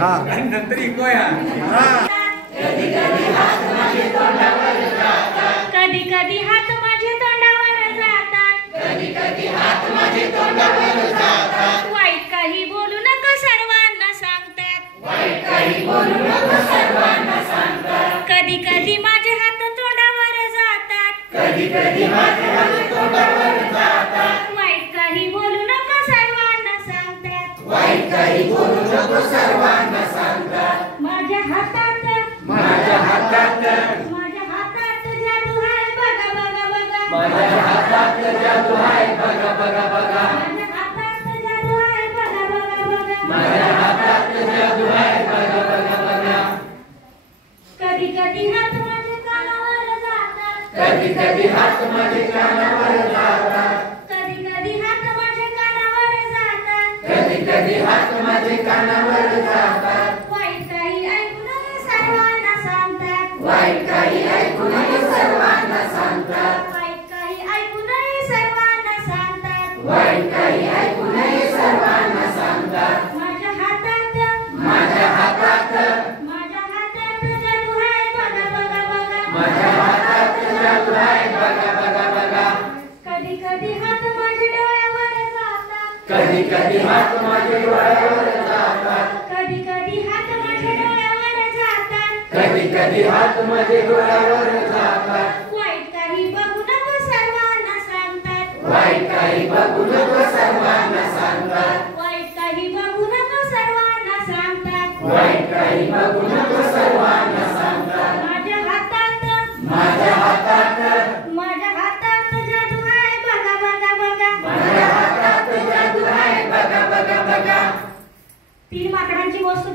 आणि नंतर इकोया. कधी कधी हात माझे तोंडावर जातात. कधी कधी हात माझे तोंडावर जातात. कधी कधी हात माझे तोंडावर जातात. वाईट काही बोलू नको सर्वांना सांगतात. वाईट काही बोलू नको सर्वांना सांगतात. कधी कधी माझे हात तोंडावर जातात. कधी कधी माझे हात तोंडावर जातात. वाईट काही बोलू नको सर्वांना सांगतात. वाईट काही बोलू नको सर्वांना सांगतात. माझ्या हातात जादू आहे बघा बघा बघा. माझ्या हातात जादू आहे बघा बघा बघा. माझ्या हातात जादू आहे बघा बघा बघा. माझ्या हातात जादू आहे बघा बघा बघा. कधी कधी हात माझे कानावर जातात. कधी कधी हात माझे कानावर जातात. कधी कधी हात माझे कानावर जातात. कधी कधी हात माझे कानावर जातात. वाईट काही ऐकून सर्वांना सांगतात. वाईट काही ऐकून सर्वांना सांगतात. वाईट काही ऐकून सर्वांना सांगतात. वाईट काही ऐकून सर्वांना सांगतात. माझ्या हातात जादू आहे बघा बघा बघा. माझ्या हातात जादू आहे बघा बघा बघा. कधी कधी हात माझे डोळ्यावर जातात. कधी कधी हात माझे डोळ्यावर जातात. कधी कधी हात माझे डोळ्यावर जातात. कधी कधी हात माझे डोळ्यावर जातात. वाईट काही बघू नको सर्वांना सांगतात. वाईट काही बघू नको सर्वांना सांगतात. वाईट काही बघू नको सर्वांना सांगतात. वाईट काही बघू नको सर्वांना सांगतात. माझ्या हातात जादू आहे बघा बघा बघा. माझ्या हातात जादू आहे बघा बघा बघा. 3 माकडांची गोष्ट